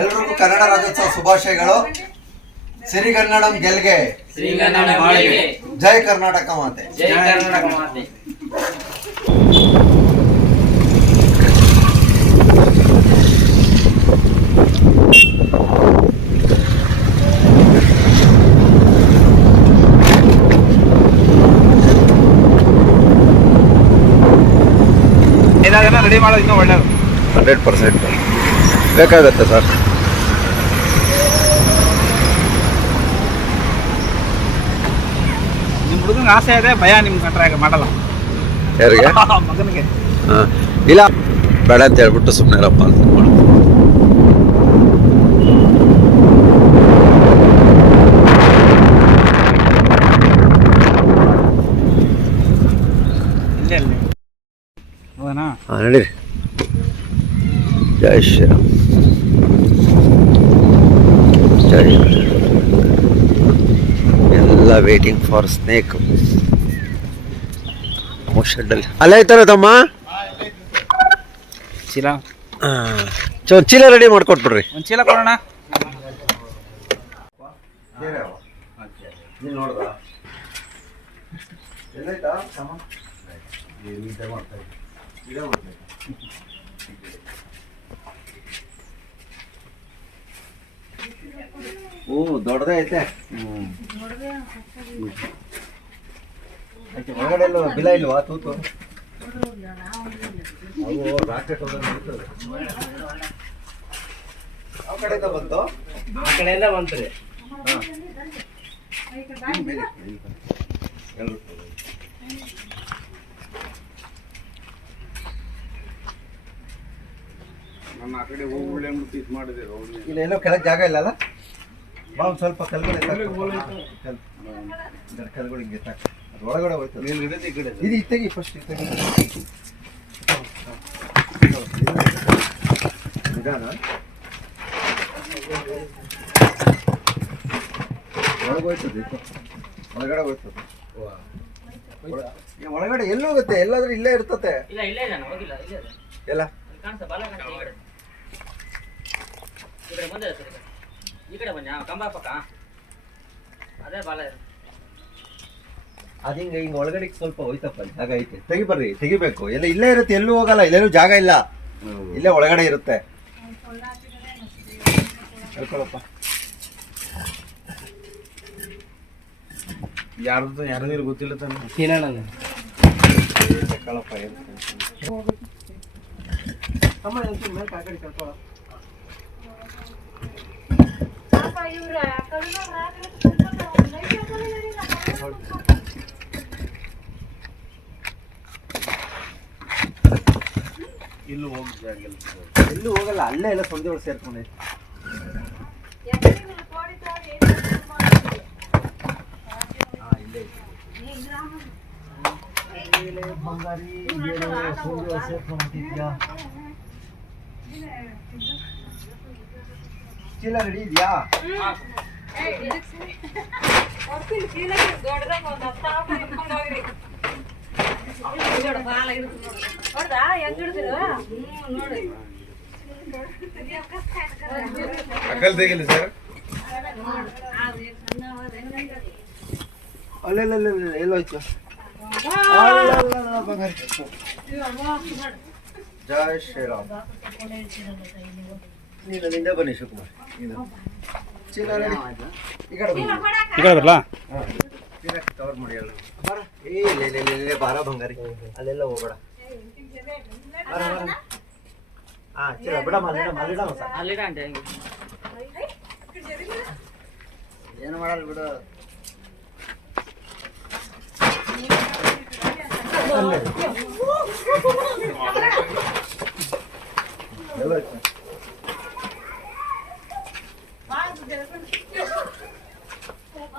ಎಲ್ರಿಗೂ ಕನ್ನಡ ರಾಜ್ಯೋತ್ಸವ ಶುಭಾಶಯಗಳು. ಸಿರಿಗನ್ನಡಂ ಗೆಲ್ಗೆ. ಜೈ ಕರ್ನಾಟಕ ಮಾತೆ. ಜೈ ಕರ್ನಾಟಕ ಮಾತೆ. ಏನಾದ್ರು ರೆಡಿ ಮಾಡೋದು ಇನ್ನೂ ಒಳ್ಳೆಯದು ಹಂಡ್ರೆಡ್ ಪರ್ಸೆಂಟ್. ಬೇಕಾಗತ್ತೆ ಸರ್. ನಿಮ್ಮ ಹುಡುಗಂಗೆ ಆಸೆ ಇದೆ ಭಯ ನಿಮ್ಮ ಕಂಟ್ರಾಗ ಮಾಡಲ್ಲ. ಯಾರಿಗೆ? ಮಗನಿಗೆ. ಹಾ. ಇಲ್ಲ ಬೇಡ ಅಂತ ಹೇಳ್ಬಿಟ್ಟು ಸುಮ್ಮನೆ ಇರಪ್ಪ ಅಂತ ಇಲ್ಲೇ ಹಾಂ ನಡೀರಿ. ಜೈ ಶ್ರೀರಾಮ್. ಜೈ ಎಲ್ಲ ವೇಟಿಂಗ್ ಫಾರ್ ಸ್ನೇಕ್ ಶೆಡ್ಡಲ್ಲಿ ಅಲ್ಲೇ. ಐತಾರ ತಮ್ಮ? ಚೀಲ. ಹಾಂ. ಚೀಲ ರೆಡಿ ಮಾಡ್ಕೊಟ್ಬಿಡ್ರಿ. ಒಂದು ಚೀಲ ಕೊಡೋಣ. ಓ ದೊಡ್ಡದೇ ಐತೆ. ಐತೆ, ಒಳಗಡೆ ಎಲ್ಲೋ ಬಿಲ ಇಲ್ವಾ? ತೂತು. ಅವು ರಾಕೆಟ್ ಹೋದಂಗ್ ಆ ಯಾವ ಕಡೆಯಿಂದ ಬಂತು? ಆ ಕಡೆಯಿಂದ ಬಂತ್ರಿ ಆ ಕಡೆ ಹೋಗಿ ಒಳ್ಳೆ ಇದು ಮಾಡಿದೆ ಇಲ್ಲ ಎಲ್ಲೋ ಕೆಳಗೆ ಜಾಗ ಇಲ್ಲ ಅಲ್ಲ? ಬಾ ಒಂದ್ ಸ್ವಲ್ಪ ಕಲ್ಗಳು. ಕಲ್- ಕಲ್ಗಳು ಹಿಂಗೆ ಎತ್ತಾಕು. ಅದು ಒಳಗಡೆ ಹೋಯ್ತದೆ ಇದು ಇತ್ತೆಗಿ ಫಸ್ಟ್ ಇತ್ತೆಗಿ ನಿಧಾನ ಒಳಗೆ ಹೋಯ್ತದೆ ಇದು. ಒಳಗಡೆ ಹೋಯ್ತದೆ. ಒಳಗಡೆ ಎಲ್ಲೋಗುತ್ತೆ ಎಲ್ಲಾದ್ರೂ ಇಲ್ಲೇ ಇರ್ತತೆ. ಇಲ್ಲ ಇಲ್ಲ ಇಲ್ಲ ಹೋಗಿಲ್ಲ ಇಲ್ಲೇ ಇದೆ ಎಲ್ಲ ಅಲ್ಲಿ ಕಾಣಿಸ್ತಾ ಬಾಲ ಕಾಣಿಸ್ತಾ ಈ ಕಡೆ ಸರ್ ಈ ಕಡೆ. ಬನ್ನಿ ಕಂಬ ಪಕ್ಕ. ಅದೇ ಬಾಲ ಇದೆ. ಅದ್ ಹಿಂಗೆ ಹಿಂಗೆ ಒಳಗಡೆ ಸ್ವಲ್ಪ ಹೋಯ್ತಪ್ಪ ಐತೆ. ತೆಗಿಬರ್ರಿ ತೆಗಿಬೇಕು. ಎಲ್ಲ ಇಲ್ಲೇ ಇರುತ್ತೆ ಎಲ್ಲೂ ಹೋಗಲ್ಲ ಇಲ್ಲೇನು ಜಾಗ ಇಲ್ಲ. ಇಲ್ಲೇ ಒಳಗಡೆ ಇರುತ್ತೆ. ಹೇಳ್ಕೊಳಪ್ಪ. ಯಾರ್ದು ಯಾರಿಗೂ ಗೊತ್ತಿಲ್ಲ ತಾನೆ. ಏನು ಅಮ್ಮ ಒಂಚೂರು ಮೇಲೆ ಆ ಕಡೆ ಇಲ್ಲೂ ಹೋಗಿ ಜಾಗ ಎಲ್ಲೂ ಹೋಗಲ್ಲ ಅಲ್ಲೇ ಎಲ್ಲ ಸಂಜೆ ಒಳಗೆ. ಮೇಲೆ ಬಂಗಾರಿ ಸೇರ್ಕೊಂಡ್ಬಿಟ್ಟಿದ್ಯಾ ಚೀಲ ರೆಡಿ ಇದೆಯಾ? ಅಕ್ಕಲ್ ಸರ್ ಅಲ್ಲೆಲ್ಲ ಎಲ್ಲೋಯ್ತು ಅಲ್ಲಲ್ಲಲ್ಲ, ಬಂಗಾರಿ ಜೈ ಶ್ರೀರಾಮ್. ನೀನು ನಿಂದೆ ಬನ್ನಿ ಶಿವಕುಮಾರ್. ನೀನು. ಚೀಲ ರೆಡಿ. ಈ ಕಡೆ ಬನ್ನಿ. ಈ ಕಡೆ ಬರಲಾ? ಹಾ. ಚೀಲ ಕವರ್ ಮಾಡಿ ಎಲ್ಲ ಬಾರ. ಏ ಇಲ್ಲ ಇಲ್ಲ ಇಲ್ಲ, ಇಲ್ಲ ಬಾರ ಬಂಗಾರಿ. ಅಲ್ಲೆಲ್ಲ ಹೋಗ್ಬೇಡ. ಬಾರ ಬಾರ. ಹಾ ಚೀಲ ಬಿಡಮ್ಮ ಅಲ್ಲಿಡಮ್ಮ ಅಲ್ಲಿಡಮ್ಮ ಹೆಂಗೆ. ಏನು ಮಾಡಲ್ಲ ಬಿಡು. ಎಲ್ಲೋಯ್ತು? ಅವ್ನು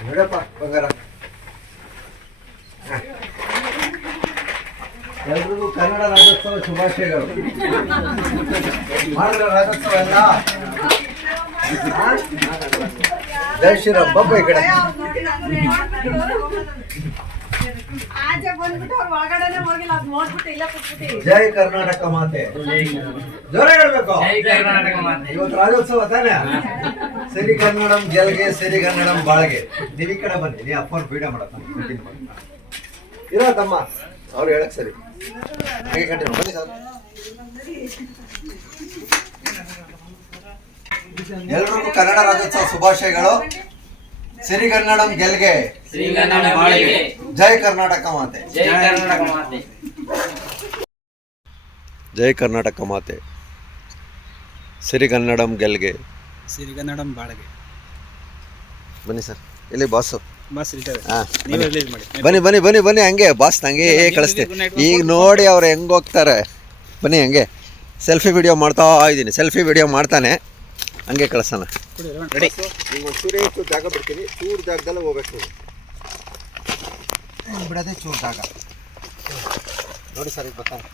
ನೋಡಪ್ಪ ಬಂಗಾರ ಎಲ್ರಿಗೂ ಕನ್ನಡ ರಾಜ್ಯೋತ್ಸವ ಶುಭಾಶಯಗಳು ಮಾಡಿದ್ರ ರಾಜ್ಯೋತ್ಸವ ಎಲ್ಲ ಹಾ? ಜೈ ಶ್ರೀರಾಮ್ ಬಬ್ಬ ಈ ಕಡೆ ಆಚೆ ಬಂದ್ಬಿಟ್ಟು ಅವ್ರು ಒಳಗಡೆನೆ ಹೋಗಿಲ್ಲ ಅದ್ ನೋಡ್ಬಿಟ್ಟು ಇಲ್ಲೇ ಕೂತ್ಬಿಟ್ಟಿವಿ ಜೈ ಕರ್ನಾಟಕ ಮಾತೆ. ಜೋರ ಹೇಳ್ಬೇಕು. ಜೈ ಕರ್ನಾಟಕ ಮಾತೆ. ಇವತ್ತು ರಾಜ್ಯೋತ್ಸವ ತಾನೇ? ಸರಿ ಕನ್ನಡಂ ಗೆಲ್ಗೆ ಸರಿ ಕನ್ನಡಂ ಬಾಳ್ಗೆ. ನೀವ್ ಈ ಕಡೆ ಬನ್ನಿ ನೀ ಅಪ್ಪನ ಬೀಡ ಮಾಡತ್ತ ಇರೋ ತಮ್ಮ ಅವ್ರು ಹೇಳಕ್ ಸರಿ. ಹಾಗೆ ಕಂಟಿನ್ಯೂ ಬನ್ನಿ ಸರ್. ಎಲ್ರಿಗೂ ಕನ್ನಡ ರಾಜ್ಯೋತ್ಸವ ಶುಭಾಶಯಗಳು. ಸಿರಿಗನ್ನಡಂ ಗೆಲ್ಗೆ ಜೈ ಕರ್ನಾಟಕ ಮಾತೆ. ಜೈ ಕರ್ನಾಟಕ ಮಾತೆ. ಜೈ ಕರ್ನಾಟಕ ಮಾತೆ. ಸಿರಿಗನ್ನಡಂ ಗೆಲ್ಗೆ ಸಿರಿಗನ್ನಡಂ ಬಾಳಗೆ. ಬನ್ನಿ ಸರ್. ಎಲ್ಲಿ ಬಾಸು. ಬಸ್ ಬನ್ನಿ. ಬನ್ನಿ ಬನ್ನಿ ಬನ್ನಿ ಹಂಗೆ ಬಾಸ್ ನಂಗೆ ಕಳಿಸ್ತೀನಿ. ಈಗ ನೋಡಿ ಅವ್ರು ಹೆಂಗೆ ಹೋಗ್ತಾರೆ. ಬನ್ನಿ ಹಂಗೆ. ಸೆಲ್ಫಿ ವಿಡಿಯೋ ಮಾಡ್ತಾ ಇದ್ದೀನಿ. ಸೆಲ್ಫಿ ವಿಡಿಯೋ ಮಾಡ್ತಾನೆ. ಹಂಗೆ ಕಳಿಸೋಣ. ರೆಡಿ ಈಗ ಚೂರೇ ಇತ್ತು ಜಾಗ ಬಿಡ್ತೀನಿ. ಚೂರು ಜಾಗದಲ್ಲೇ ಹೋಗ್ಬೇಕು. ಬಿಡೋದೇ ಚೂರು ಜಾಗ. ನೋಡಿ ಸರ್ ಈಗ ಬರ್ತಾನೆ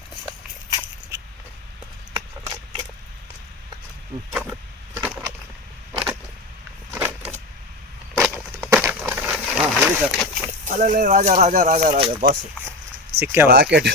ಹಾಂ ಹೇಳಿ ಸರ್. ಅಲ್ಲಲ್ಲೇ ರಾಜ ರಾಜ ರಾಜ ರಾಜ ಬಾಸ್ ಸಿಕ್ಕ ರಾಕೆಟ್